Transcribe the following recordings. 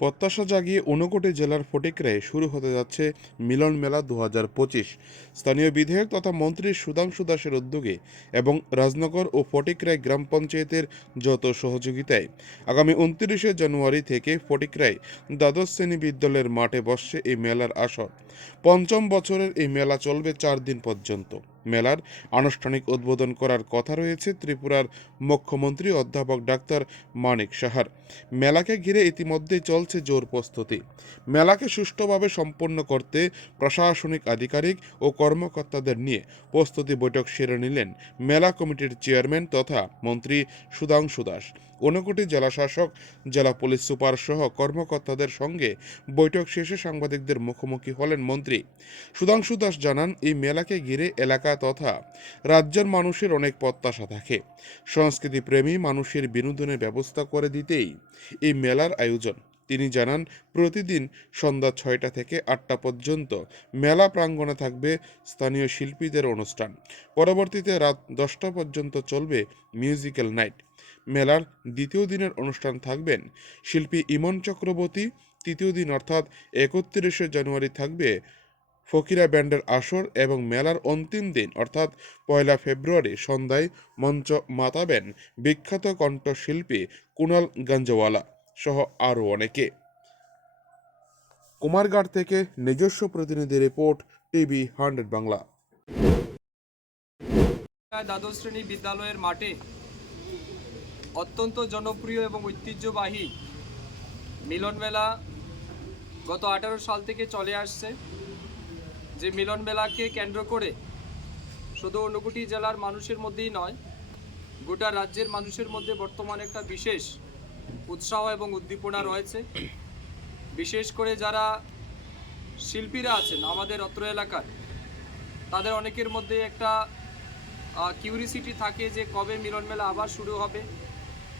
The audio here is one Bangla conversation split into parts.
প্রত্যাশা জাগিয়ে ঊনকোটি জেলার ফটিকরায় শুরু হতে যাচ্ছে মিলন মেলা দু হাজার পঁচিশ। স্থানীয় বিধায়ক তথা মন্ত্রী সুধাংশু দাসের উদ্যোগে এবং রাজনগর ও ফটিকরায় গ্রাম পঞ্চায়েতের যত সহযোগিতায়। আগামী উনত্রিশে জানুয়ারি থেকে ফটিকরায় দ্বাদশ শ্রেণি বিদ্যালয়ের মাঠে বসছে এই মেলার আসর। পঞ্চম বছরের এই মেলা চলবে চার দিন পর্যন্ত। মেলার আনুষ্ঠানিক উদ্বোধন করার কথা রয়েছে ত্রিপুরার মুখ্যমন্ত্রী অধ্যাপক ডাক্তার মানিক সাহার। মেলাকে ঘিরে ইতিমধ্যেই চলছে জোর প্রস্তুতি। মেলাকে সুষ্ঠুভাবে সম্পন্ন করতে প্রশাসনিক আধিকারিক ও কর্মকর্তাদের নিয়ে প্রস্তুতি বৈঠক সেরে নিলেন মেলা কমিটির চেয়ারম্যান তথা মন্ত্রী সুধাংশু দাস। ঊনকোটি জেলাশাসক, জেলা পুলিশ সুপার সহ কর্মকর্তাদের সঙ্গে বৈঠক শেষে সাংবাদিকদের মুখোমুখি হলেন মন্ত্রী। সুধাংশু দাস জানান, এই মেলাকে ঘিরে এলাকা তথা রাজ্যের মানুষের অনেক প্রত্যাশা থাকে। সংস্কৃতি প্রেমী মানুষের বিনোদনের ব্যবস্থা করে দিতেই এই মেলার আয়োজন। তিনি জানান, প্রতিদিন সন্ধ্যা ছয়টা থেকে আটটা পর্যন্ত মেলা প্রাঙ্গণে থাকবে স্থানীয় শিল্পীদের অনুষ্ঠান। পরবর্তীতে রাত দশটা পর্যন্ত চলবে মিউজিক্যাল নাইট। মেলার দ্বিতীয় দিনের অনুষ্ঠান থাকবেন শিল্পী ইমন চক্রবর্তী। তৃতীয় দিন অর্থাৎ একত্রিশে জানুয়ারি থাকবে ফকিরা ব্যান্ডের আসর এবং মেলার অন্তিম দিন, অর্থাৎ পয়লা ফেব্রুয়ারি, সন্ধ্যায় মঞ্চ মাতাবেন বিখ্যাত কণ্ঠশিল্পী কুণাল গাঞ্জওয়ালা সহ আরও অনেকে। কুমারঘাট থেকে নিজস্ব প্রতিনিধি রিপোর্ট, টিভি হান্ড্রেড বাংলা। দ্বাদশ শ্রেণি বিদ্যালয়ের মাঠে অত্যন্ত জনপ্রিয় এবং ঐতিহ্যবাহী মিলন মেলা গত আঠারো সাল থেকে চলে আসছে। যে মিলন মেলাকে কেন্দ্র করে শুধু ঊনকোটি জেলার মানুষের মধ্যেই নয়, গোটা রাজ্যের মানুষের মধ্যে বর্তমানে একটা বিশেষ উৎসাহ এবং উদ্দীপনা রয়েছে। বিশেষ করে যারা শিল্পীরা আছেন, আমাদের অত্র এলাকার, তাদের অনেকের মধ্যে একটা কিউরিসিটি থাকে যে কবে মিলন মেলা আবার শুরু হবে।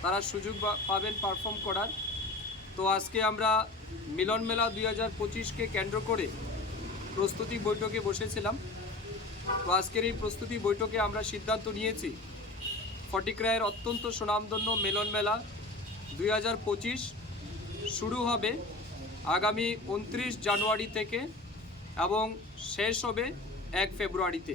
তারা সুযোগ পাবেন পারফর্ম করার। তো আজকে আমরা মিলন মেলা দুই হাজার পঁচিশকে কেন্দ্র করে প্রস্তুতি বৈঠকে বসেছিলাম। তো আজকের এই প্রস্তুতি বৈঠকে আমরা সিদ্ধান্ত নিয়েছি, ফটিকরায়ের অত্যন্ত সুনামধন্য মেলন মেলা দুই হাজার পঁচিশ শুরু হবে আগামী উনত্রিশ জানুয়ারি থেকে এবং শেষ হবে এক ফেব্রুয়ারিতে।